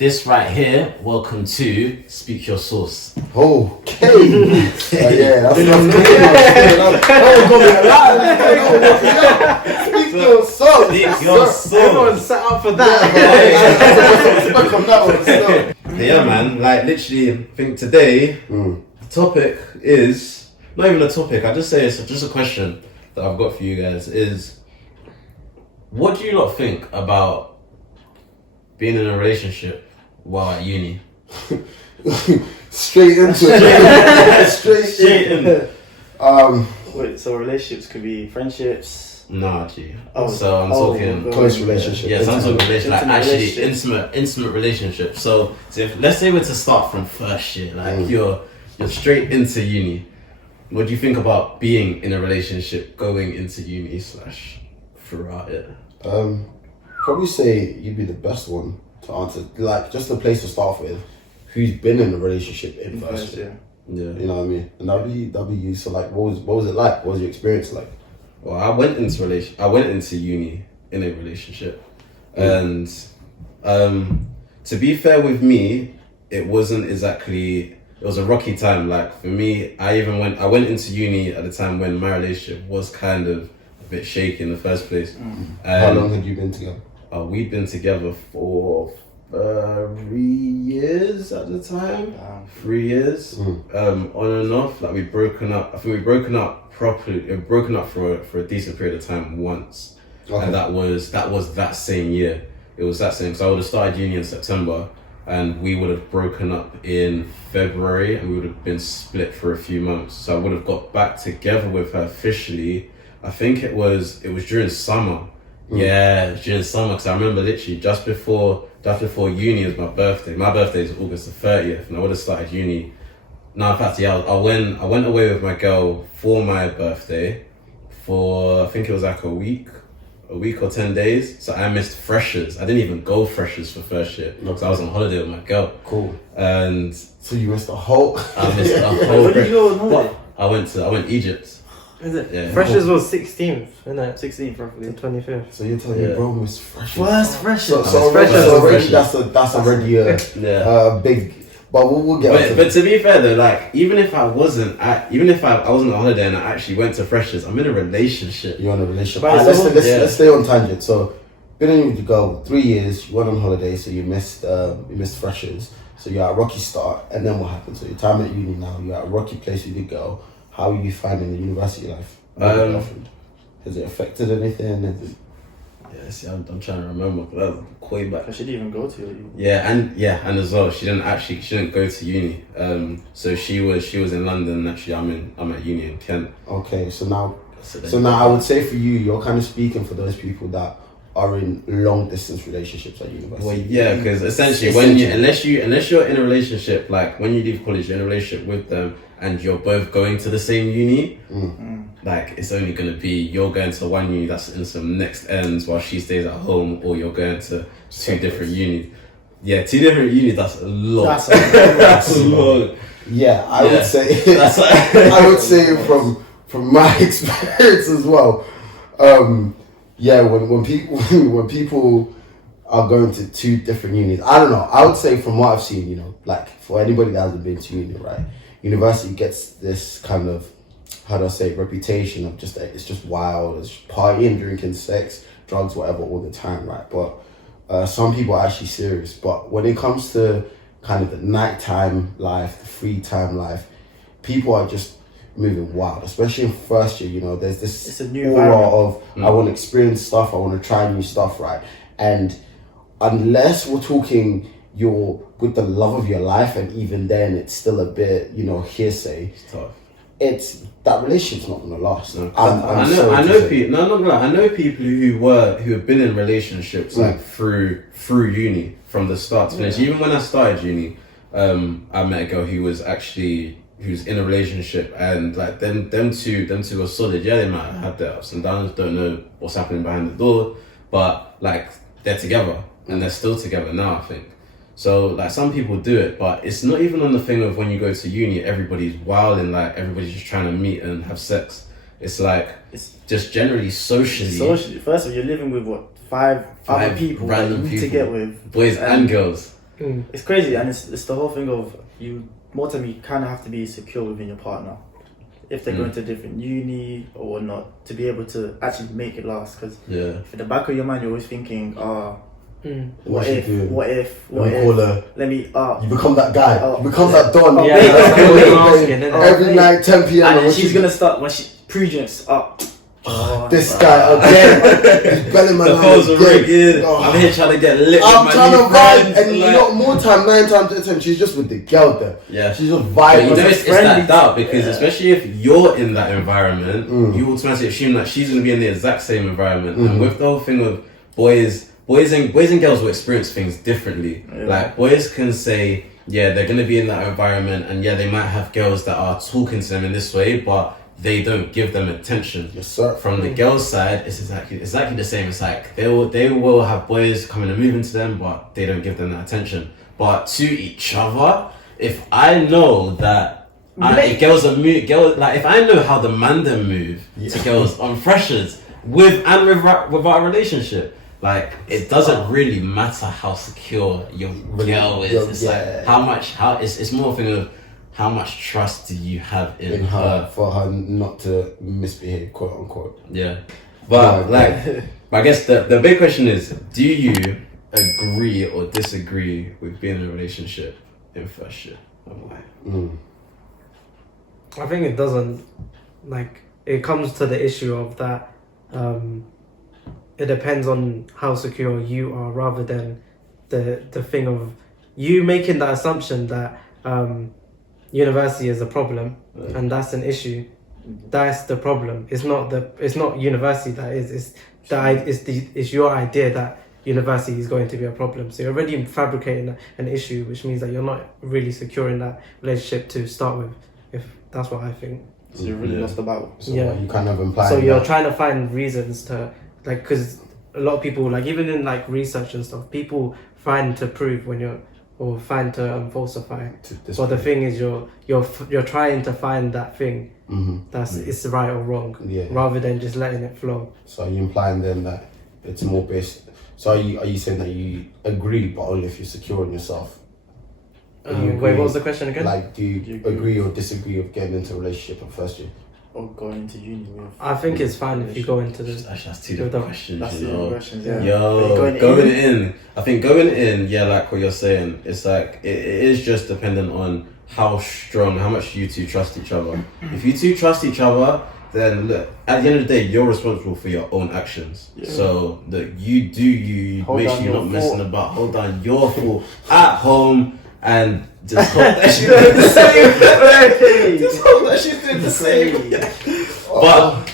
This right here, welcome to Speak Your Source. Okay. That's good. Speak your soul. Speak your soul. Everyone's set up for that. Yeah, man. Like literally, I think today the topic is not even a topic. I just say it's just a question that I've got for you guys. Is what do you lot think about being in a relationship while at uni? Straight into it. Straight in. Wait, so relationships could be friendships? Nah, G. Oh, so I'm talking close relationship. Yes, I'm talking relationship, like Intimate actually relationship. intimate relationship. So if, let's say we're to start from first year, like you're straight into uni. What do you think about being in a relationship going into uni / throughout it? Probably say you'd be the best one to answer. Like, just the place to start with. Who's been in a relationship in first year? Yeah. You know what I mean? And that'd be you. So like, what was it like? What was your experience like? Well, I went into uni in a relationship, and to be fair with me, it wasn't exactly. It was a rocky time. Like for me, I went into uni at the time when my relationship was kind of a bit shaky in the first place. How long had you been together? We'd been together for 3 years at the time. 3 years, on and off. Like we'd broken up. I think we'd broken up properly. We'd broken up for a decent period of time once, and that was that same year. It was that same. So I would have started uni in September, and we would have broken up in February, and we would have been split for a few months. So I would have got back together with her officially. I think it was during summer. Yeah, during summer, because I remember literally just before uni was my birthday. My birthday is August the 30th, and I would have started uni. No, in fact, yeah, I went away with my girl for my birthday for, I think it was like a week or 10 days. So I missed freshers. I didn't even go freshers for first year because I was on holiday with my girl. Cool. And so you missed the whole. I missed the whole. Where did you go on holiday? I went Egypt. Is it? Yeah. Freshers was 16th, isn't it? 16th to roughly. 25th. So you're telling me bro was freshers? First freshers. So freshers. already that's already a big. But we'll get. But to be fair though, like even if I wasn't on holiday and I actually went to freshers, I'm in a relationship. You're in a relationship. Right, Let's stay on tangent. So been in with your girl 3 years. You went on holiday, so you missed freshers. So you're at a rocky start, and then what happened? So your time at uni now, you're at a rocky place with your girl. How are you finding the university life? Has it affected anything? Yeah, see, I'm trying to remember, but that was way back. I should even go to it. And as well, she didn't go to uni. So she was in London. Actually, I'm at uni in Kent. Okay, so now I would say for you, you're kind of speaking for those people that are in long distance relationships at university. Well, yeah, because essentially, unless you're in a relationship, like when you leave college, you're in a relationship with them, and you're both going to the same uni. Like it's only gonna be you're going to one uni that's in some next ends while she stays at home, or you're going to two different unis. Yeah, 2 different unis. That's a lot. That's a lot. Yeah, I would say. I would say from my experience as well. Yeah, when people are going to 2 different unis, I don't know. I would say from what I've seen, like for anybody that hasn't been to uni, right? University gets this kind of, how do I say, reputation of just it's just wild, it's partying, drinking, sex, drugs, whatever, all the time, right? But some people are actually serious. But when it comes to kind of the nighttime life, the free time life, people are just moving wild, especially in first year. There's this It's a new aura of I want to experience stuff, I want to try new stuff, right? And unless we're talking you're with the love of your life, and even then it's still a bit hearsay. It's tough. It's that relationship's not gonna last. No. I know people. No, I'm not gonna lie. I know people who have been in relationships like through uni from the start to finish. Even when I started uni, I met a girl who was in a relationship, and like them two were solid. Yeah, they might have had their ups and downs. Don't know what's happening behind the door, but like they're together and they're still together now, I think. So like some people do it, but it's not even on the thing of when you go to uni, everybody's wild and like everybody's just trying to meet and have sex. It's like it's just generally socially. First of all, you're living with 5 other people random that you need people, to get with, boys and girls. it's crazy, and it's the whole thing of more time you kind of have to be secure within your partner if they're going to different uni or whatnot to be able to actually make it last. Because in the back of your mind, you're always thinking, what if? Let me. You become that guy. You become that don. Every night, 10 p.m. And she's gonna start when she pre-drinks up. This guy again. He's belling my the phones are rigged. I'm here trying to get lit. I'm trying to vibe, and you know, more time, 9 times out of 10, she's just with the girl there. Yeah, she's just vibing. You know, it's that doubt because especially if you're in that environment, you automatically assume that she's going to be in the exact same environment. And with the whole thing of boys and girls will experience things differently. Like boys can say, they're going to be in that environment, and they might have girls that are talking to them in this way, but they don't give them attention. Yes, sir. From the girls' side, it's exactly the same. It's like they will have boys coming and moving to them, but they don't give them that attention. But to each other, if I know that girls are like if I know how the man them move to girls on freshers without a relationship, like it doesn't really matter how secure your girl is. It's like it's more a thing of how much trust do you have in her for her not to misbehave, quote unquote. But I guess the big question is, do you agree or disagree with being in a relationship in first year? I think it doesn't, like, it comes to the issue of that it depends on how secure you are rather than the thing of you making that assumption that university is a problem and that's an issue. That's the problem. It's not university that is. It's your idea that university is going to be a problem. So you're already fabricating an issue, which means that you're not really secure in that relationship to start with. If that's what I think. So you really lost the battle. So you kind of imply. So you're trying to find reasons to because a lot of people even in research and stuff, people find to prove when you're. Or find to falsify. But the thing is, you're trying to find that thing that's it's right or wrong, rather than just letting it flow. So are you implying then that it's more based? So are you saying that you agree, but only if you're secure in yourself? Wait, what was the question again? Like, do you agree or disagree with getting into a relationship in first year? Or going into uni with... I think it's fine if you go into the... Actually, that's two different questions. That's two different questions, Going in. I think going in, like what you're saying, it's like, it is just dependent on how much you two trust each other. If you two trust each other, then look, at the end of the day, you're responsible for your own actions. So that you make sure you're not messing about, hold down your foot at home, and just hope that she's doing the same. Just hope that she's doing the same. But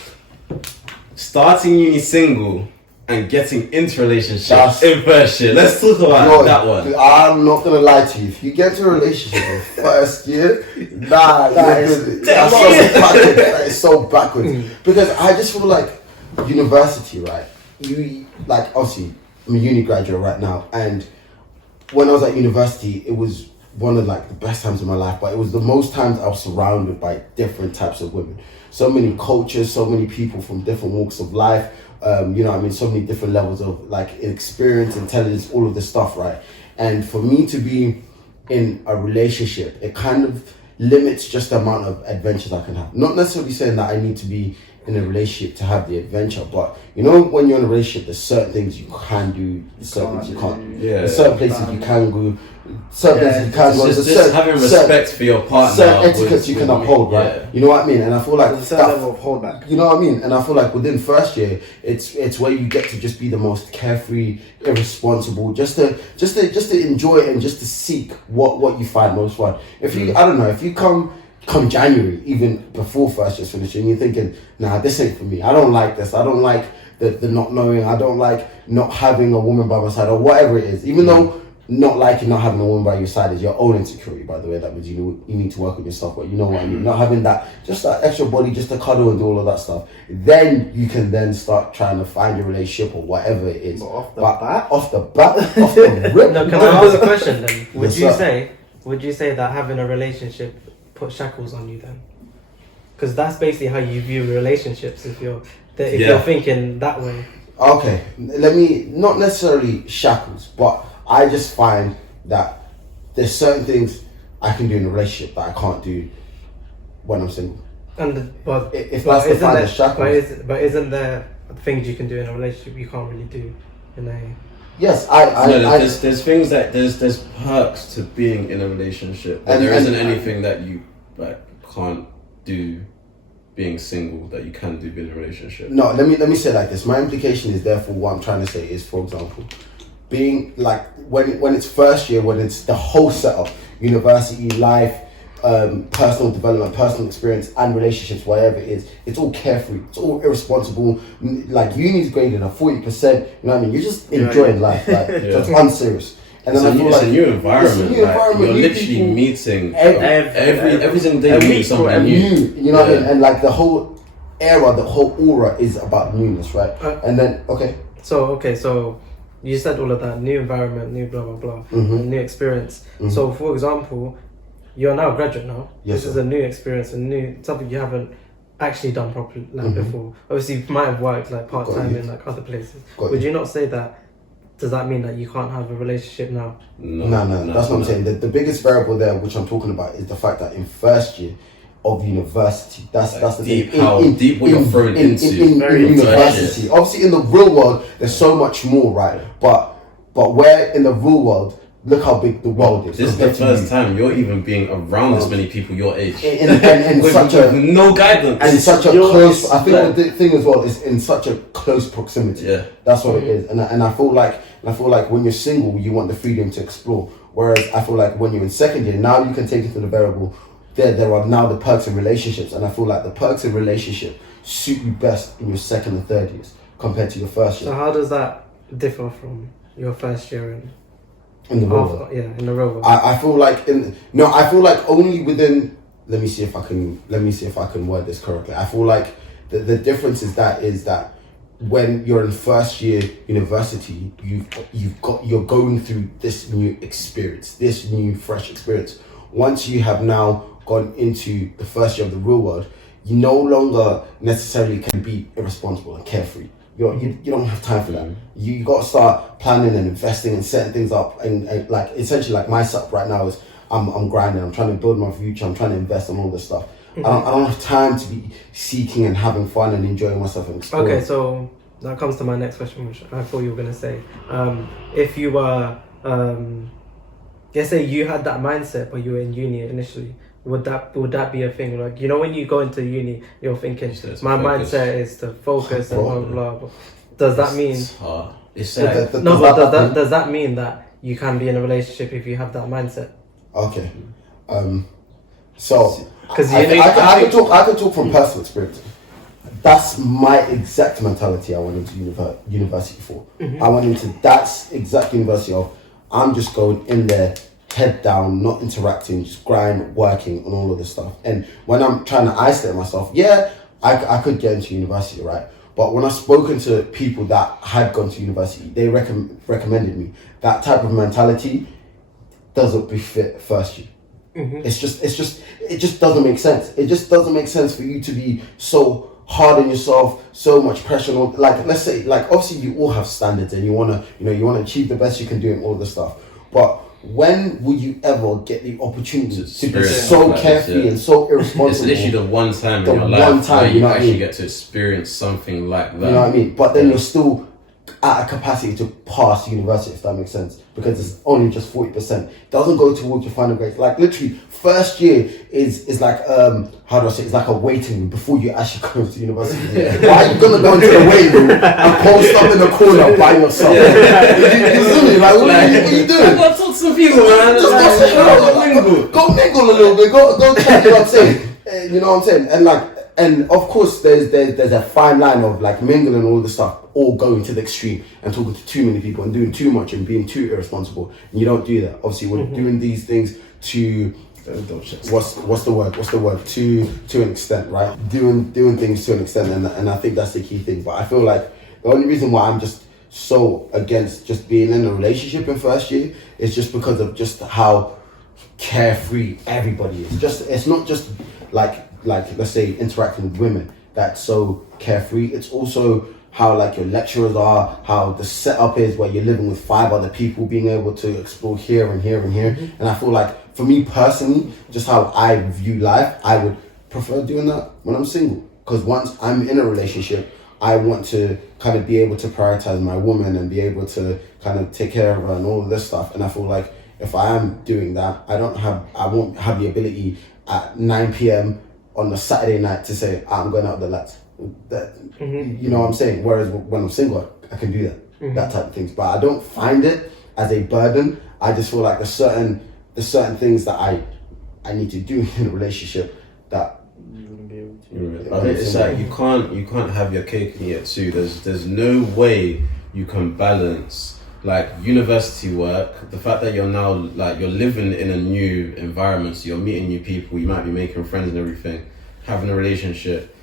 starting uni single and getting into relationships in first year. Let's talk about that one. I'm not gonna lie to you. If you get into a relationship in first year, that is so backwards. Because I just feel like university, right? You like obviously I'm a uni graduate right now, and when I was at university, it was one of the best times of my life, but it was the most times I was surrounded by different types of women. So many cultures, so many people from different walks of life, so many different levels of experience, intelligence, all of this stuff, right? And for me to be in a relationship, it kind of limits just the amount of adventures I can have. Not necessarily saying that I need to be in a relationship to have the adventure, but when you're in a relationship, there's certain things you can do, certain things you can't. There's certain places you can go, certain places you can't go. Just having respect for your partner. Certain etiquettes you can uphold, right? You know what I mean? And I feel like there's a certain level of holdback. You know what I mean? And I feel like within first year, it's where you get to just be the most carefree, irresponsible, just to enjoy it and just to seek what you find most fun. If you, I don't know, if you come January, even before first year's finishing, you're thinking, nah, this ain't for me. I don't like this. I don't like the not knowing. I don't like not having a woman by my side or whatever it is. Even though not having a woman by your side is your own insecurity, by the way. That means you need to work on yourself, but you know what I mean? Not having that extra body just to cuddle and do all of that stuff. Then you can then start trying to find your relationship or whatever it is. But off the rip. No, can I ask a question then? Would you say that having a relationship put shackles on you then? Because that's basically how you view relationships if you're thinking that way. Okay, let me, not necessarily shackles, but I just find that there's certain things I can do in a relationship that I can't do when I'm single. But If that's the shackles. but isn't there things you can do in a relationship you can't really do in a... Yes, there's things that there's perks to being in a relationship, but there isn't anything that you like can't do being single that you can do being in a relationship. No, let me say it like this. My implication is therefore what I'm trying to say is, for example, being like when it's first year, when it's the whole setup, university life, personal development, personal experience, and relationships, whatever it is, it's all carefree, it's all irresponsible. Like uni's graded at 40%, you know what I mean? You're just enjoying life, like so it's unserious. And then it's a new environment. You're literally meeting every single day. You meet someone new. You know what I mean? And like the whole aura is about newness, right? And then So you said all of that, new environment, new blah blah blah, new experience. So for example, you're now a graduate now. Yes, this is a new experience, something you haven't actually done properly before. Obviously, you might have worked like part time in like other places. Would you not say that? Does that mean that you can't have a relationship now? No, that's what I'm saying. The biggest variable there, which I'm talking about, is the fact that in first year of university, that's the deep, thing. How deep what you're thrown into. In university, obviously in the real world, there's so much more, right? But where in the real world, look how big the world is. This is the first time you're even being around as many people your age. In with no guidance. And such a close, I think the thing as well is in such a close proximity. Yeah. That's what it is. And I feel like when you're single, you want the freedom to explore. Whereas I feel like when you're in second year, now you can take it to the variable. There are now the perks in relationships. And I feel like the perks in relationship suit you best in your second and third years compared to your first year. So how does that differ from your first year in the real world? Yeah, in the real world. I feel like only within. Let me see if I can word this correctly. I feel like the difference is that when you're in first year university, you're going through this new experience, this new fresh experience. Once you have now gone into the first year of the real world, you no longer necessarily can be irresponsible and carefree. You don't have time for that. You got to start planning and investing and setting things up, and like essentially like my setup right now is I'm grinding. I'm trying to build my future. I'm trying to invest in all this stuff. I don't have time to be seeking and having fun and enjoying myself and exploring. Okay, so that comes to my next question, which I thought you were gonna say. If you were, let's say you had that mindset, but you were in uni initially. Would that be a thing? Like, you know, when you go into uni, you're thinking, my mindset is to focus and blah blah blah. Does that mean? Does that mean that you can be in a relationship if you have that mindset? Okay, so because I could talk from personal experience. That's my exact mentality I went into university for. I went into that exact university of I'm just going in there, head down, not interacting, just grind, working on all of this stuff. And when I'm trying to isolate myself, I could get into university, right? But when I've spoken to people that had gone to university, they recommended me. That type of mentality doesn't befit first year. It just doesn't make sense. It just doesn't make sense for you to be so hard on yourself, so much pressure on, like, let's say, like, obviously you all have standards and you want to achieve the best you can do and all this stuff. But when will you ever get the opportunity to be so carefree and so irresponsible? It's literally the one time in your life where you actually get to experience something like that. You know what I mean? But then you're still at a capacity to pass university, if that makes sense, because it's only just 40%. Doesn't go towards your final grades. Like literally, first year is like how do I say? It's like a waiting room before you actually go to university. Why are you gonna go into the waiting room and post up in the corner by yourself? You feel me? Like what are you doing? I gotta talk to some people, man. Just go mingle a little bit. Go chat. You know what I'm saying? You know what I'm saying? And of course, there's a fine line of like mingling and all this stuff, all going to the extreme and talking to too many people and doing too much and being too irresponsible. And you don't do that. Obviously, we're doing these things to what's the word? To an extent, right? Doing things to an extent, and I think that's the key thing. But I feel like the only reason why I'm just so against just being in a relationship in first year is just because of just how carefree everybody is. It's not just like let's say interacting with women that's so carefree. It's also how like your lecturers are, how the setup is where you're living with 5 other people, being able to explore here and here and here. And I feel like for me personally, just how I view life, I would prefer doing that when I'm single. Because once I'm in a relationship, I want to kind of be able to prioritize my woman and be able to kind of take care of her and all of this stuff. And I feel like if I am doing that, I won't have the ability at 9 p.m. on a Saturday night to say, I'm going out with the lads. You know what I'm saying? Whereas when I'm single, I can do that, that type of things. But I don't find it as a burden. I just feel like there's certain things that I need to do in a relationship that You wouldn't be able to. I think it's like you can't have your cake and eat it too. There's no way you can balance like university work, the fact that you're now like you're living in a new environment, so you're meeting new people, you might be making friends and everything, having a relationship,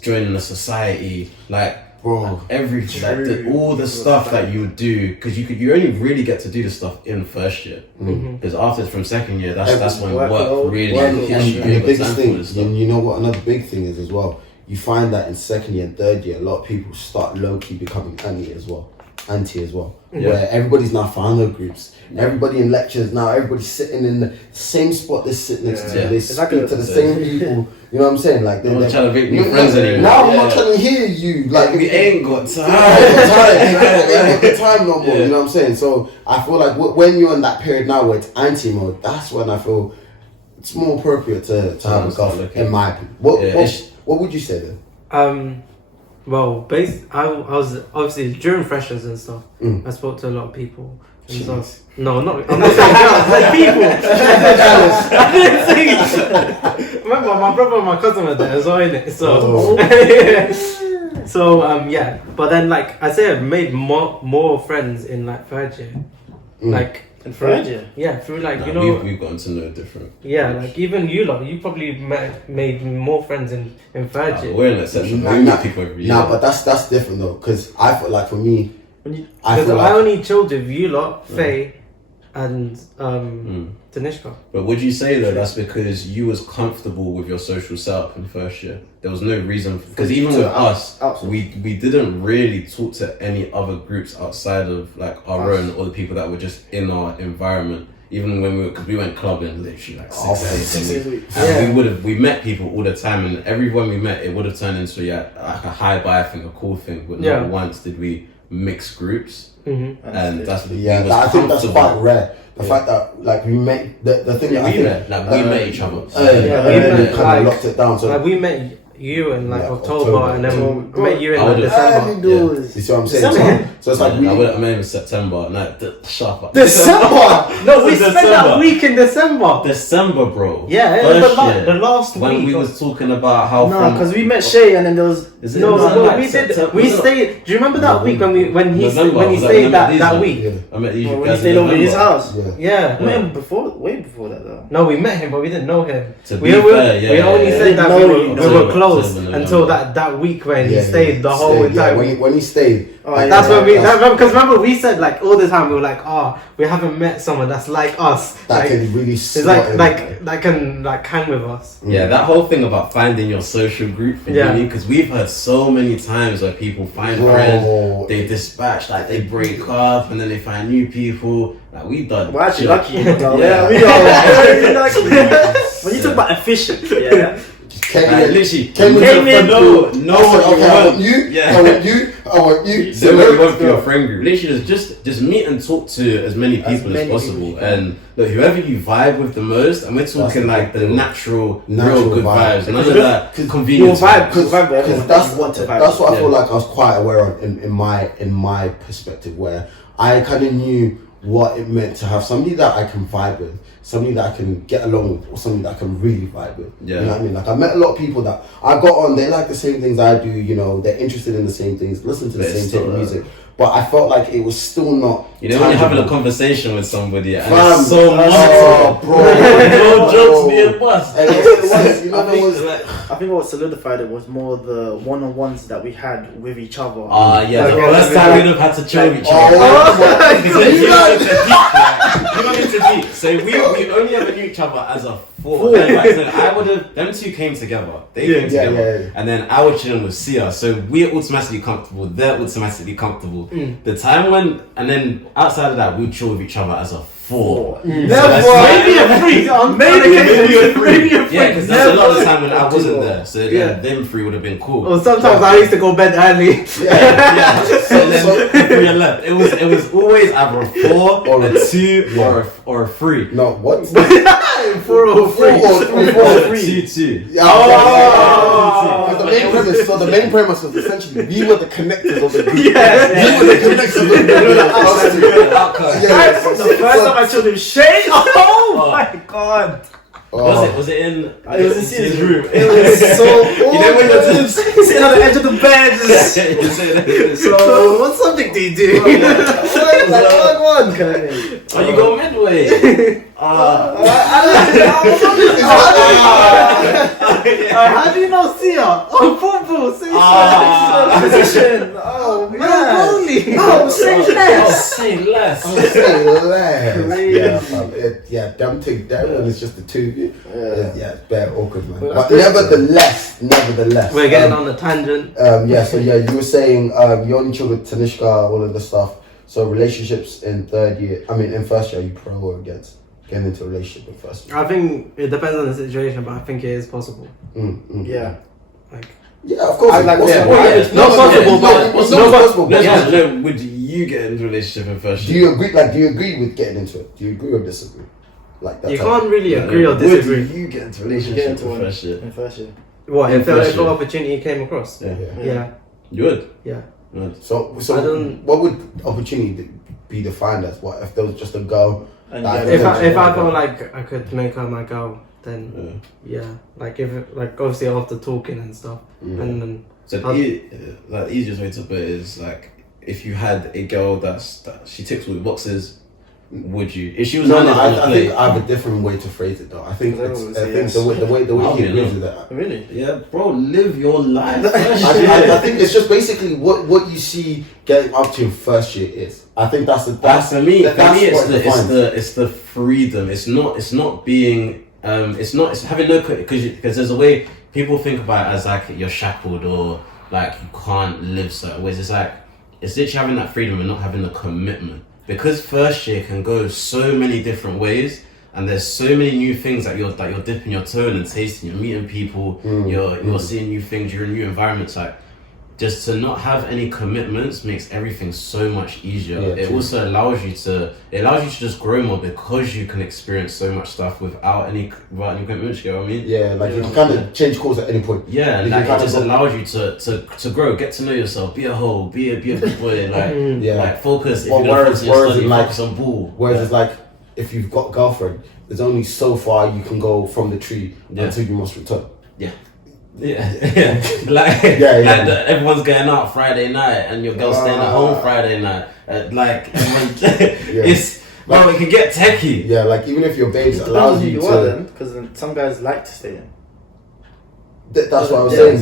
joining a society, like bro, everything, like all the stuff that you would do, because you only really get to do the stuff in first year, because after it's from second year, that's when work really hits you. And the biggest thing, you know what another big thing is as well, you find that in second year and third year, a lot of people start low-key becoming anti as well, where everybody's now found their groups. Everybody in lectures now, everybody's sitting in the same spot they sit next to. They speak to the same people. You know what I'm saying? Like they're not trying to make new friends anymore. Now I'm not trying to hear you. Like we ain't got time. ain't got the time no more. You know what I'm saying? So I feel like when you're in that period now where it's anti mode, that's when I feel it's more appropriate to have a golf. In my opinion, what would you say then? Well, I was obviously during freshers and stuff. I spoke to a lot of people. And stuff. No, I'm not saying girls, like people. I didn't say. Remember, my brother and my cousin were there as well, innit? So, yeah. But then, like I say, I've made more friends in like third year, like. In third year? Yeah, through like you know. We've gotten to know different. Yeah, like even you lot, you probably made more friends in third year. We're in a session. We meet people every year. Nah, but that's different though, because I feel like for me, I only chilled with you lot, Faye, and Tanishka. But would you say though that's because you was comfortable with your social setup in first year? There was no reason, because even with us, we didn't really talk to any other groups outside of like our own or the people that were just in our environment. Even when because we went clubbing literally like 6 days a week. And we met people all the time, and everyone we met, it would have turned into like a high bye thing, a cool thing, but not once did we mix groups. And that's I think that's quite rare. The fact that like we met the thing that we met each other. We kind of locked it down. So like we met you in like October, and then we met you in like December. You see what I'm saying? So it's like I met him in September. Shut up. December? No, we spent that week in December. December, bro. Yeah, the last when week. we was talking about how. No, because we met Shay and then there was. We did. We stayed. Do you remember that week when he stayed that week? I met you. When he stayed over his house. Yeah. We met him way before that though. No, we met him, but we didn't know him. We only said that we were close until that week when he stayed the whole entire week. When he stayed. That's when because remember we said like all the time we were like, we haven't met someone that's like us that can really it's like that can like hang with us. Yeah, that whole thing about finding your social group, because we've heard so many times where people find friends, they dispatch, like they break up and then they find new people. Like we done. We're actually lucky. We are very lucky. When you talk about efficient, Literally, came in. I want you. So we went through your friend group. Literally, just meet and talk to as many people as possible. And look, whoever you vibe with the most, and we're talking like the natural real good vibes. None of that convenience vibe. Because that's what I feel like I was quite aware of in my perspective, where I kind of knew what it meant to have somebody that I can vibe with, somebody that I can get along with, or somebody that I can really vibe with. You know what I mean? Like I met a lot of people that I got on, they like the same things I do, you know, they're interested in the same things, listen to the same type of music. But I felt like it was still not You know when you're having a conversation with somebody and Fam. it's so much. Oh, bro. No jokes being bust. I think what solidified it was more the one-on-ones that we had with each other. Yeah, the Like, first time we'd have had to chill with each other. Oh, Because you don't need to deep. So we only ever knew each other as a four. Like, so I would have, them two came together. They came together. yeah. And then I was chilling with Sia. So we're automatically comfortable. They're automatically comfortable. The time when, and then outside of that, we'd chill with each other as a four. Maybe a free. Maybe a free. Yeah, because there's a lot of the time when I wasn't there. So then them three would have been cool. Or sometimes I used to go bed early. Yeah. So then three and left. It was always either a four or a two or a three. No, what? 4 or 3. 2-2. Yeah. Oh. So the main premise was essentially we were the connectors of the group. Yeah. We were the connectors of the group. Right from the first time I showed him Shay. Oh my god. Was it in? It was in Sia's room. It was so You know when you're just sitting on the edge of the bed. So what subject do you do? Oh, you go midway. How do you not see her? Oh, football. Position. Oh man. Oh, say less. Say less. Yeah, them two. That one is just the two. Yeah, it's bare awkward, man. But nevertheless, We're getting on the tangent. So you were saying you only chill with Tanishka, all of the stuff. So relationships in first year, you pro or against getting into a relationship in first year? I think it depends on the situation, but I think it is possible. Yeah. Like, yeah, of course. I like it's possible. possible. Would you get into a relationship in first Do year? you agree with getting into it? Do you agree or disagree? Like that. you can't really agree or disagree. Would you get into a relationship in first year? In first year. What if first the year. opportunity came across? Yeah. You would? Yeah. So I don't- what would opportunity be defined as? What if there was just a girl? And If I felt like I could make her my girl, then like obviously after talking and stuff, and then So the easiest way to put it is like if you had a girl that she ticks all the boxes, would you? If she was No, on the I plate, think I have a different way to phrase it though. I think Everyone would I say think yes. the way he agrees with that. Really? yeah, bro, live your life. I think it's just basically what you see getting up to in first year is. I think that's For me, what defines it. it's the freedom. It's not being it's having no because there's a way people think about it as like you're shackled or like you can't live certain ways. It's like it's literally having that freedom and not having the commitment. Because first year can go so many different ways, and there's so many new things that you're dipping your toe in and tasting. You're meeting people, you're seeing new things. You're in new environments. Like just to not have any commitments makes everything so much easier. It also allows you to just grow more because you can experience so much stuff without any commitments. You know what I mean? Yeah, like you can kind of change course at any point. Yeah, and You like can it just kind of allows you to grow, get to know yourself, be a hoe, be a big boy, like focus. If Well, you're not focusing on your study, like- focus on ball. Whereas it's like if you've got a girlfriend, there's only so far you can go from the tree until you must return. Everyone's going out Friday night, and your girl's staying at home Friday night. It's bro, it can get techie. Yeah, like even if your babes It allows depends who you you are to. then, because some guys like to stay in. That's what I was Yeah, saying.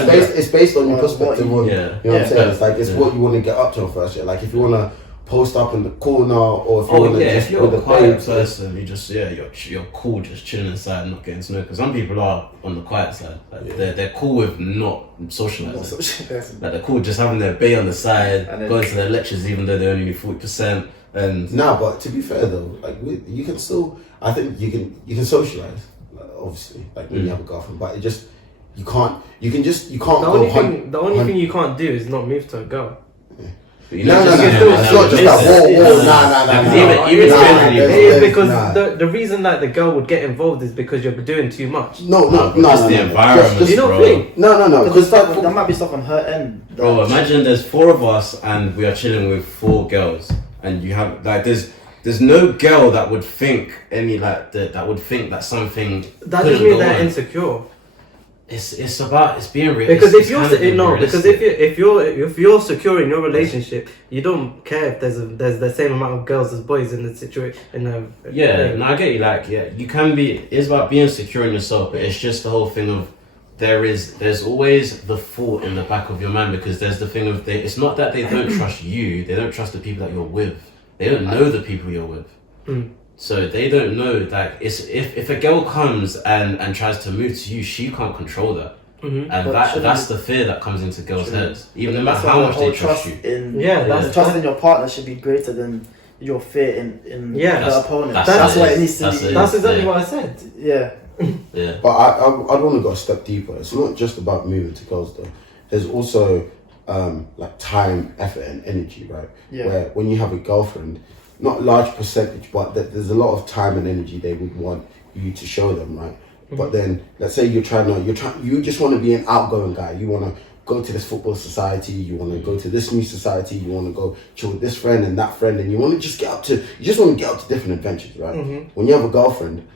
it's It's based on your What perspective you- on. Yeah. You know what I'm saying? It's like it's Yeah. what you want to get up to on first year. Like if you want to post up in the corner, or if you Oh want to yeah, just if you're with a the quiet babes. person, you just you're cool, just chilling inside, not getting to know. Because some people are on the quiet side. Like they're cool with not socializing. Like they're cool just having their bay on the side, And then- going to their lectures even though they only need 40%. And Nah, but to be fair though, like you can still. I think you can socialize. Like, obviously, like when you have a girlfriend, but it just you can't. You can't the go only hunt. the only thing you can't do is not move to a girl. you No, know, it's just- not just that. Whoa, nah. Even Nah, spending there's- It is there's- because nah. the reason that the girl would get involved is because you're doing too much. No, just the environment, You don't bro. think? No, because There might be stuff on her end. Bro, imagine there's 4 of us and we are chilling with 4 girls, and you have like there's no girl that would think any like that would think that something That couldn't just means go they're on. insecure. it's about being real. Because it's if you're kind of being because realistic. if you're secure in your relationship, you don't care if there's the same amount of girls as boys in the situation. Yeah, no, I get you. Like, yeah, you can be. It's about being secure in yourself, but it's just the whole thing of there's always the thought in the back of your mind, because there's the thing of it's not that they don't trust you, they don't trust the people that you're with. They don't know the people you're with. So they don't know that if a girl comes and tries to move to you, she can't control that. And that's the fear that comes into girls' heads. Even no matter how much they trust you. Trust in your partner should be greater than your fear in the opponent. That's what it needs to be. That's exactly what I said. Yeah. But I'd want to go a step deeper. It's not just about moving to girls though. There's also like time, effort, and energy, right? Yeah. Where when you have a girlfriend, not a large percentage, but there's a lot of time and energy they would want you to show them, right? But then let's say you just want to be an outgoing guy. You want to go to this football society. You want to go to this new society. You want to go chill with this friend and that friend, and you want to just want to get up to different adventures, right? When you have a girlfriend,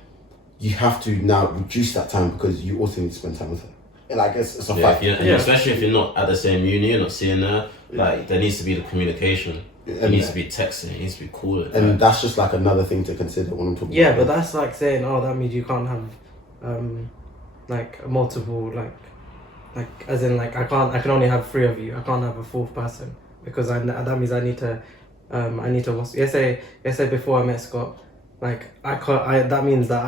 you have to now reduce that time because you also need to spend time with her. And I guess it's a fact. Especially if you're not at the same uni, you're not seeing her. Like, there needs to be the communication. It needs to be texting. It needs to be calling. And that's just like another thing to consider when I'm talking. Yeah, about but that's like saying, oh, that means you can't have like multiple like as in like I can only have 3 of you. I can't have a 4th person because that means I need to yesterday before I met Scott, like that means that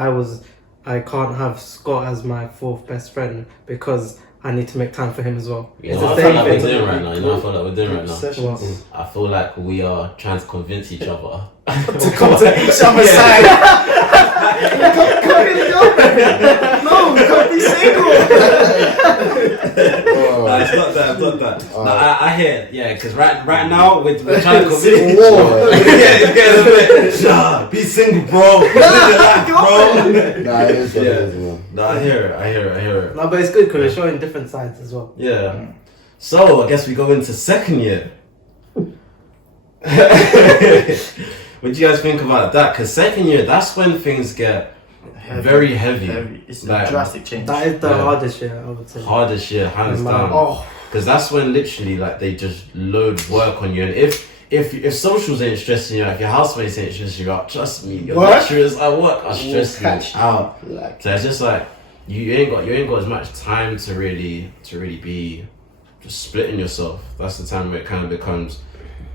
I can't have Scott as my 4th best friend because I need to make time for him as well. You know, I feel like we're doing right now. I feel like we are trying to convince each other to come to each other's side. No, we can't be single. No, it's not that. No, I hear, because right now we're trying to convince war. It's getting a bit. Be single, bro. Nah, it is what it is, man. No, I hear it. No, but it's good because we're showing different sides as well. Yeah. So I guess we go into second year. What do you guys think about that? Because second year, that's when things get very heavy. It's a drastic change. That is the hardest year, I would say. Hardest year, hands down. Because that's when literally like they just load work on you, and if socials ain't stressing you out, if your housemates ain't stressing you out, trust me, your lecturers at work are stressing you out. So it's just like you ain't got as much time to really be just splitting yourself. That's the time where it kind of becomes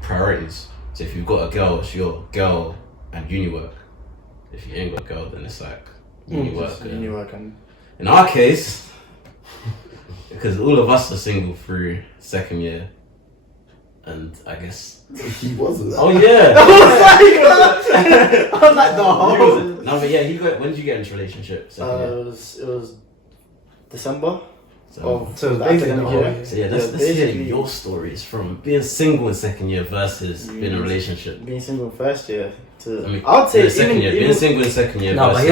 priorities. So if you've got a girl, it's your girl and uni work. If you ain't got a girl, then it's like uni work. And in our case, because all of us are single through second year, and I guess he wasn't. Oh yeah. I was like the whole. No, but yeah, when did you get into a relationship? It was December. So academic year. So let's hear your stories from being single in second year versus being in a relationship. Being single in first year I'd say second year. Being single in second year versus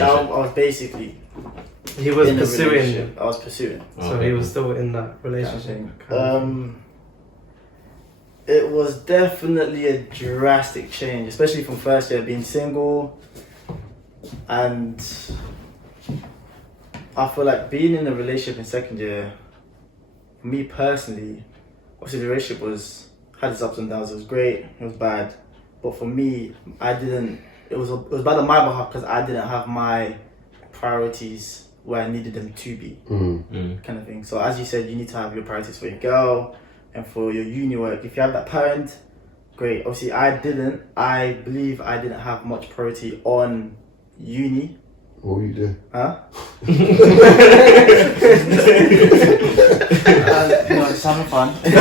I was basically. He was pursuing. I was pursuing. So he was still in that relationship. It was definitely a drastic change, especially from first year being single, and I feel like being in a relationship in second year, for me personally, obviously the relationship had its ups and downs. It was great, it was bad, but for me, it was bad on my behalf because I didn't have my priorities where I needed them to be, kind of thing. So as you said, you need to have your priorities for your girl and for your uni work. If you have that parent, great. Obviously I believe I didn't have much priority on uni. What were you doing? Huh? Just having fun. But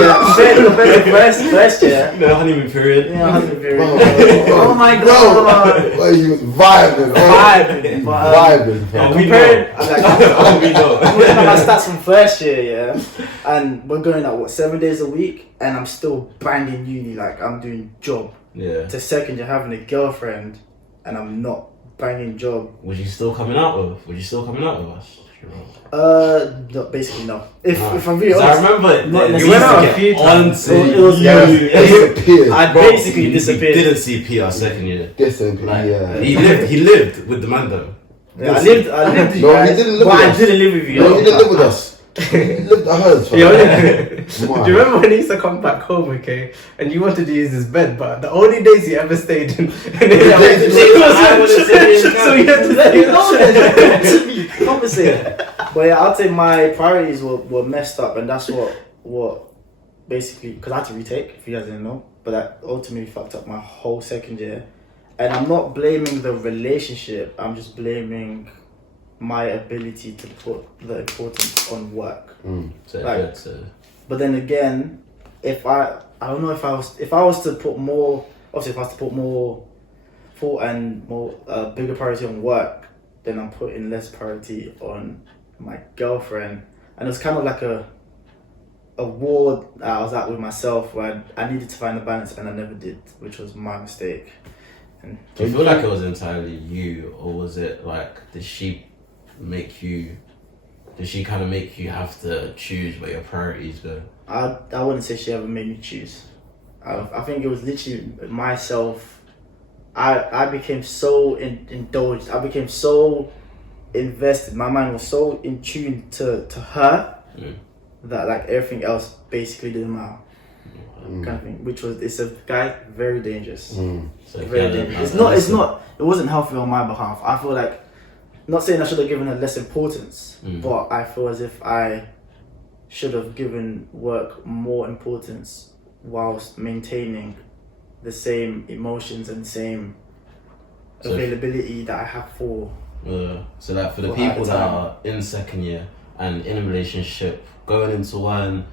yeah, first year. No honeymoon period. Yeah, honeymoon period. Oh my god. Well, you was vibing. I'm looking at my stats from first year, and we're going out 7 days a week, and I'm still banging uni, like I'm doing job. Yeah. To second year having a girlfriend, and I'm not banging job. Was you still coming out with us? No, basically no. If I'm really honest, I remember you went out a few times. I basically disappeared. He didn't see PR second year. Disappeared. He lived with the man though. Yeah, I lived with you No, guys, he didn't live but with I us. didn't live with you. No, you didn't live with us. You lived at hers. fam. Do you remember when he used to come back home, okay, and you wanted to use his bed, but the only days he ever stayed in, I wouldn't say so you had to let say you know that to me, compensate. But yeah, I'll say my priorities were messed up, and that's what basically, because I had to retake, if you guys didn't know, but that ultimately fucked up my whole second year. And I'm not blaming the relationship, I'm just blaming my ability to put the importance on work. But then again, if I don't know if I was to put more, obviously if I was to put more thought and more bigger priority on work, then I'm putting less priority on my girlfriend. And it was kind of like a war that I was at with myself, where I needed to find a balance and I never did, which was my mistake. And do you feel like it was entirely you, or was it like, did she kind of make you have to choose where your priorities go? I wouldn't say she ever made me choose. I think it was literally myself. I became so indulged. I became so invested. My mind was so in tune to her that like everything else basically didn't matter. Kind of thing, it's a guy very dangerous. So very dangerous. It wasn't healthy on my behalf. I feel like, not saying I should have given her less importance, but I feel as if I should have given work more importance whilst maintaining the same emotions and same availability that I have for. So like for the people that are in second year and in a relationship, going into one,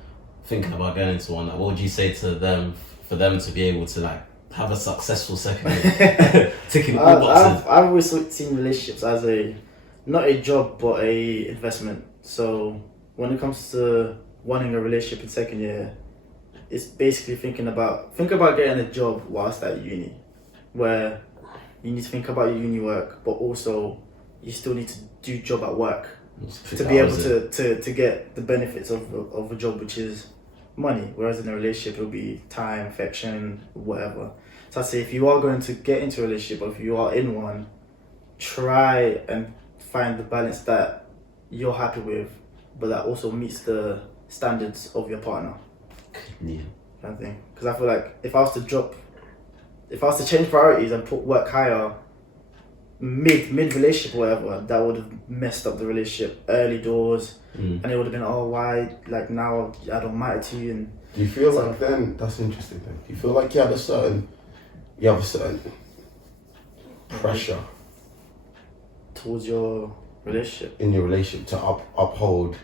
thinking about going into one, like, what would you say to them for them to be able to like have a successful second year? Ticking all boxes. I've always seen relationships as not a job but a investment. So when it comes to wanting a relationship in second year, it's basically think about getting a job whilst at uni, where you need to think about your uni work, but also you still need to do job at work to be able to get the benefits of a job, which is money. Whereas in a relationship, it'll be time, affection, whatever. So I'd say if you are going to get into a relationship, or if you are in one, try and find the balance that you're happy with, but that also meets the standards of your partner. Yeah. Kind of thing. Because I feel like if I was to change priorities and put work higher mid relationship or whatever, that would have messed up the relationship early doors, and it would have been, oh, why, like, now I don't matter to you. And do you feel like then, that's interesting then, do you feel like you have a certain pressure towards your relationship? In your relationship to uphold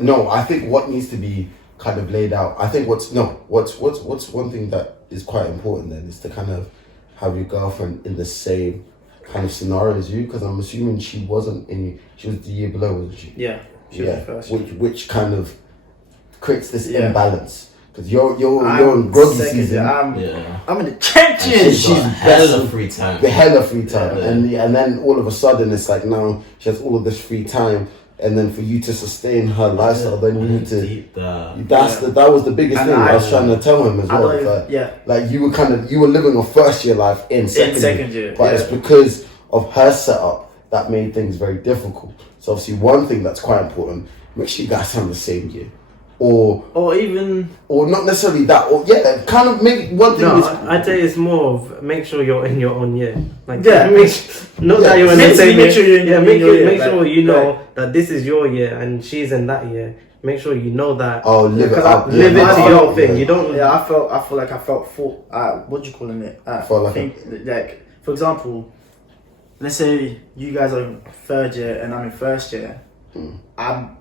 no, I think what needs to be kind of laid out, I think what's one thing that is quite important then is to kind of have your girlfriend in the same kind of scenario as you, because I'm assuming she was the year below, wasn't she? Yeah, she was the first. Which kind of creates this imbalance, because you're in groggy season. I'm in the trenches. She's hella free time. The hella free time, and then all of a sudden it's like now she has all of this free time, and then for you to sustain her lifestyle, then you need to. That was the biggest thing I was trying to tell him as well. Like you were living a first year life in second year, but it's because of her setup that made things very difficult. So obviously, one thing that's quite important: make sure you guys have the same year. Or not necessarily that, or kind of maybe one thing. No, I'd say it's more of make sure you're in your own year. Like that you're in the same year. Make sure you know that this is your year and she's in that year. Make sure you know that. Oh, live it up. Live it to your thing. You don't. Yeah, I feel like I felt full. What do you call it? Like for example, let's say you guys are in third year and I'm in first year. I'm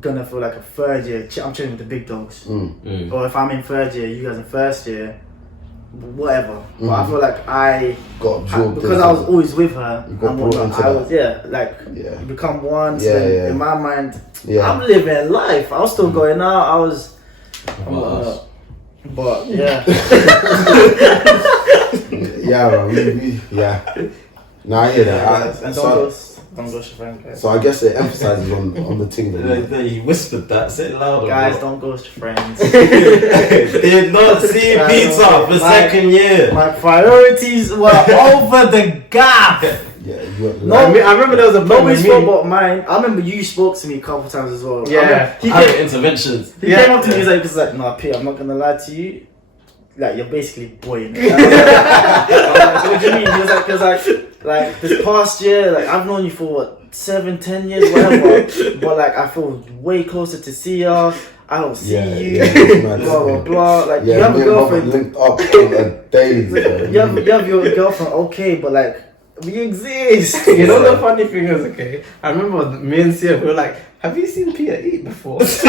gonna feel like a third year. I'm chilling with the big dogs. Or if I'm in third year, you guys in first year, whatever. But I feel like I got absorbed because I was always with her. You got brought into that. You become one. So in my mind, I'm living life. I was still going out. I was. But yeah. No, I hear that. And don't ghost your friends, guys. So I guess it emphasizes on the thing that you whispered that. Say it louder. Guys, don't ghost your friends. Did not see pizza for second year. My priorities were over the gap. Yeah, you weren't No, lying. I remember there was a point nobody with spoke me. about mine. I remember you spoke to me a couple times as well. Yeah. I remember he I came, interventions. he Yeah. came up to me. He's like, "Nah, P, I'm not gonna lie to you. Like, you're basically boying." I was like, what do you mean? He was like this past year, like I've known you for what, 7, 10 years, whatever. But like I feel way closer to see her. I don't see you. Yeah, Blah blah blah. Like yeah, you have a me and Robert girlfriend. linked up on a daily. You have your girlfriend, okay, but like we exist. You know the funny thing is, okay, I remember me and Sia, we were like, have you seen Peter eat before? Disclaimer.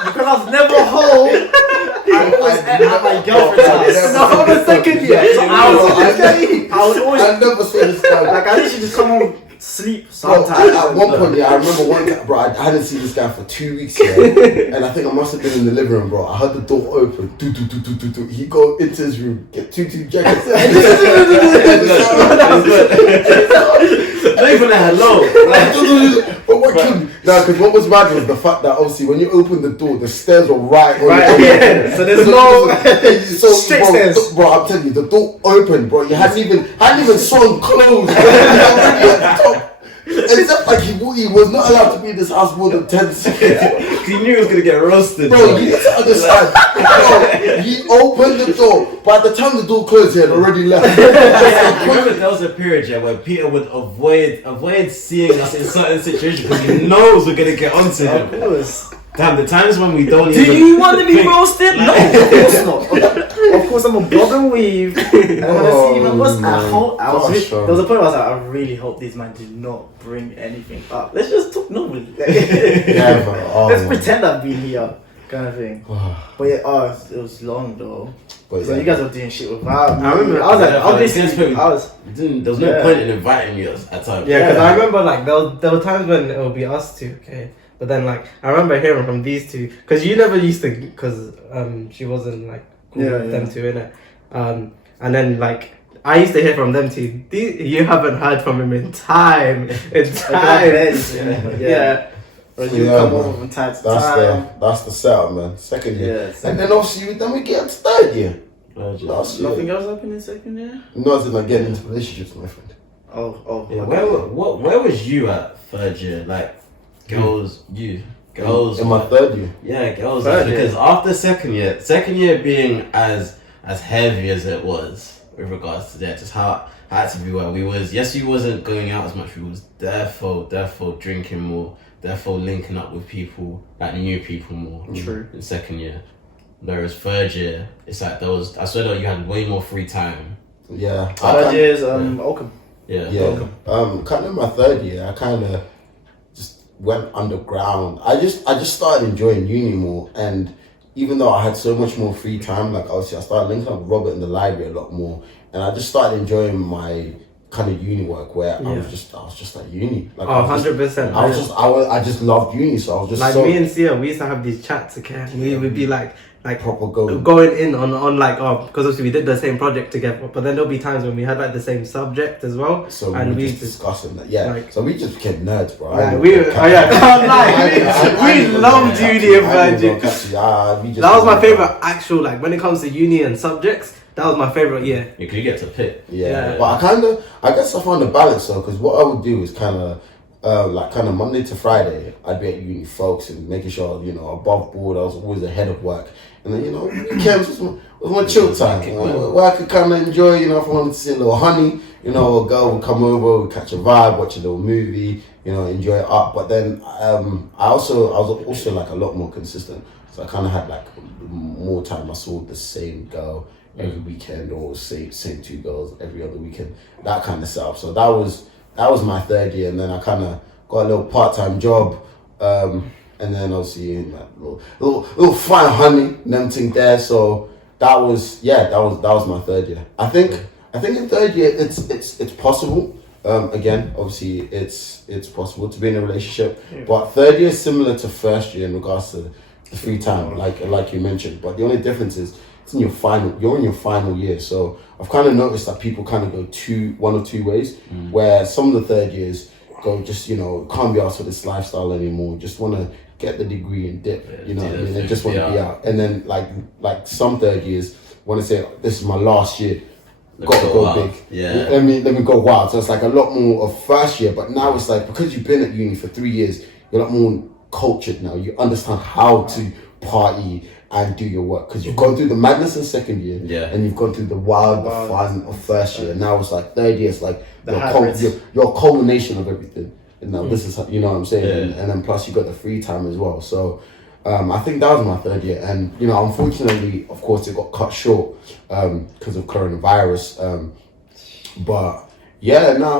Because I was never home. I always ate at my girlfriend's house. No, No, the second year. So I was always I never saw this guy. like I literally just come home, sleep Bro, sometimes. at one point, yeah, I remember one time, bro, I hadn't seen this guy for 2 weeks, yeah, and I think I must have been in the living room, bro. I heard the door open, do. He go into his room, get two jackets. Not even a hello. But what killed me? Nah, because what was mad was the fact that obviously when you open the door, the stairs were right on Right, the yeah. So there's no straight stairs. Bro, I'm telling you, the door opened, bro. You hadn't even sewn clothes. Bro. He was already at the top. Except like he was not allowed to be in this house more than 10 seconds. He knew he was gonna get roasted. Bro, you need to understand. Bro, he opened the door. By the time the door closed, he had already left. Yeah, you remember there was a period, yeah, where Peter would avoid seeing us in certain situations because he knows we're gonna get onto Of him. course. Damn, the times when we don't Do even. you want to be think- roasted? No, of course not. Of course, I'm a bob and weave. And when I see even worse, I was Gosh, there was a point where I was like, I really hope these man do not bring anything up. Let's just talk normally. Yeah, but, Let's man. pretend I've been here, kind of thing. But yeah, it was long though. But So yeah. you guys were doing shit without me. I remember- I was like, Yeah, I was but basically, I was. There was no Yeah. point in inviting you at times. Yeah, because Yeah. I remember like there were times when it would be us two, okay, but then like I remember hearing from these two because you never used to because she wasn't like cool Yeah, with yeah. them two in it, and then like I used to hear from them two. You haven't heard from him in time, yeah. But you Yeah, come man. over from time to time. That's the setup, man. Second year. Yeah, And then obviously then we get into third year. Last year. Nothing else happened in second year? No, as in like getting into relationships, my friend. Oh. Yeah, okay. where was you at third year? Like, girls. In my third year. Yeah, girls. Third year. Because after second year being as heavy as it was with regards to that, just how it had to be where we wasn't going out as much. We was therefore drinking more, therefore linking up with people, like new people more. True. In second year, whereas third year, it's like I swear that you had way more free time. Yeah. Third year is Oakham. Yeah. Kind of my third year, I kind of just went underground. I just started enjoying uni more, and even though I had so much more free time, like obviously I started linking up with Robert in the library a lot more, and I just started enjoying my kind of uni work where I was just at uni. Like Oh, 100%. I just loved uni, so I was just Like so me and Sia, we used to have these chats, okay? We would be like proper going. going in on like because obviously we did the same project together, but then there'll be times when we had like the same subject as well, So and we we were just discussing that. Yeah. like- So we just became nerds, bro. Like, we loved uni and magic. That was my favorite actual, like when it comes to uni and subjects, that was my favorite year. You could get to pick. Yeah, but I guess I found a balance though, because what I would do is kind of Monday to Friday, I'd be at uni focusing, making sure above board. I was always ahead of work, and then weekends was my chill time, where I could kind of enjoy. If I wanted to see a little honey, a girl would come over, we'd catch a vibe, watch a little movie, enjoy it up. But then I was also like a lot more consistent, so I kind of had like more time. I saw the same girl every weekend, or same two girls every other weekend, that kind of setup. So that was my third year, and then I kind of got a little part-time job, and then obviously that little fine honey and everything there. So that was my third year. I think in third year it's possible. Again, obviously it's possible to be in a relationship, but third year is similar to first year in regards to the free time, like you mentioned. But the only difference is you're in your final year. So I've kind of noticed that people kind of go one or two ways, where some of the third years go just, can't be asked for this lifestyle anymore, just want to get the degree and dip, they just want to be out. And then like some third years want to say this is my last year. Let me Got to go go wild. big. Yeah. Let me go wild. So it's like a lot more of first year, but now it's like because you've been at uni for 3 years, you're a lot more cultured now. You understand how to party and do your work because you've gone through the madness in second year, and you've gone through the wild, the fun of first year. And now it's like third year. It's like your culmination of everything. And now this is, you know what I'm saying. And then plus you got the free time as well. So. I think that was my third year, and you know, unfortunately, of course, it got cut short because of coronavirus. But yeah, no,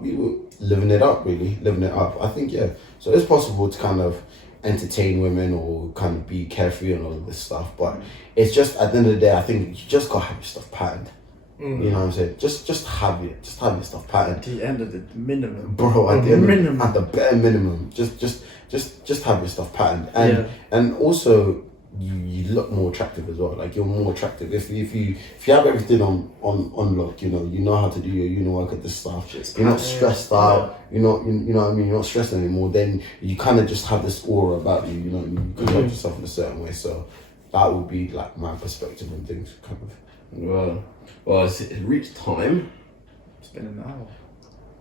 we were living it up, really living it up. I think so it's possible to kind of entertain women or kind of be carefree and all of this stuff, but it's just at the end of the day, I think you just gotta have your stuff patterned. You know what I'm saying? Just have your stuff patterned. At the end of the minimum, bro. At the bare minimum, just have your stuff patterned, and also you look more attractive as well. Like you're more attractive if you have everything on lock. You know how to do your uni work at this stuff. You're not stressed out. You know what I mean. You're not stressed anymore. Then you kind of just have this aura about you. You know, you conduct yourself in a certain way. So that would be like my perspective on things, kind of. Well, it's reached time. It's been an hour.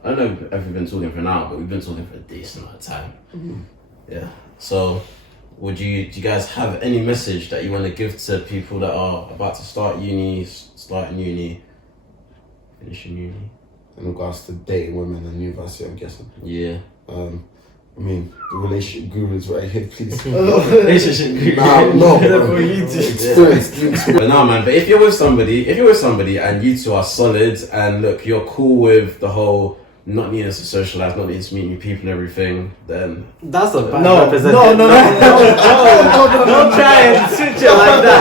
I don't know if we've been talking for an hour, but we've been talking for a decent amount of time. Yeah. So, do you guys have any message that you want to give to people that are about to starting uni, finishing uni? In regards to dating women and university, I'm guessing. Yeah. I mean, the relationship guru is right here, please. Relationship guru. No, experience. But no, man. But if you're with somebody and you two are solid and look, you're cool with the whole not needing to socialize, not needing to meet new people and everything, then that's a bad no, representation. No, Don't try and switch it like that.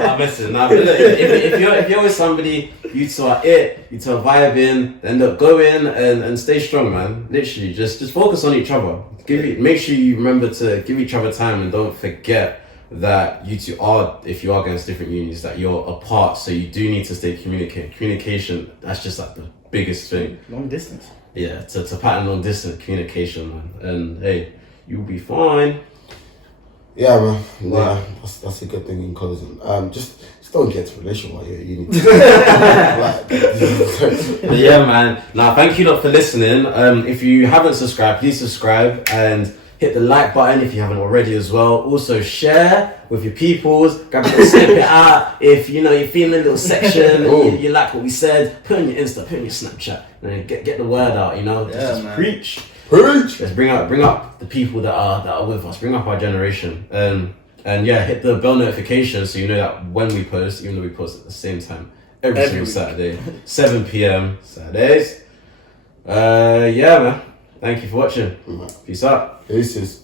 I'm missing. Now, but look, if you're with somebody, you two are vibing, then look, go in and stay strong, man. Literally, just focus on each other. Make sure you remember to give each other time, and don't forget that you two are, if you are going to different unis, that you're apart, so you do need to stay communication. That's just like the biggest thing. Long distance. Yeah, to pattern long distance communication, man. And hey, you'll be fine. Yeah, man. Yeah, that's a good thing in closing. Just don't get to a relationship while you're at uni. But yeah, man. Now, thank you lot for listening. If you haven't subscribed, please subscribe and hit the like button if you haven't already as well. Also share with your peoples. Grab a little snippet out. If you're feeling a little section, you like what we said, put on your Insta, put on your Snapchat, and get the word out. Just preach. Let's bring up the people that are with us. Bring up our generation. And yeah, hit the bell notification so you know that when we post, even though we post at the same time every single Saturday, 7 p.m. Saturdays. Yeah, man. Thank you for watching. Peace out. Peace.